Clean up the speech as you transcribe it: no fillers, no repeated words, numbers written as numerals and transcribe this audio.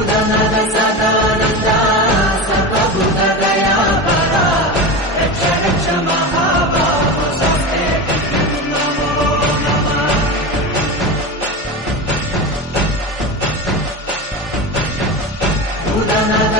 ಭೂತನದ ಸದಾನಂದ ಸರ್ವಭೂತ ದಯಾಪರ ರಕ್ಷ ರಕ್ಷ ಮಹಾಬಾಹೋ ಸ್ವಸ್ತೆ ನಮೋ ನಮಃ. ಭೂತನದ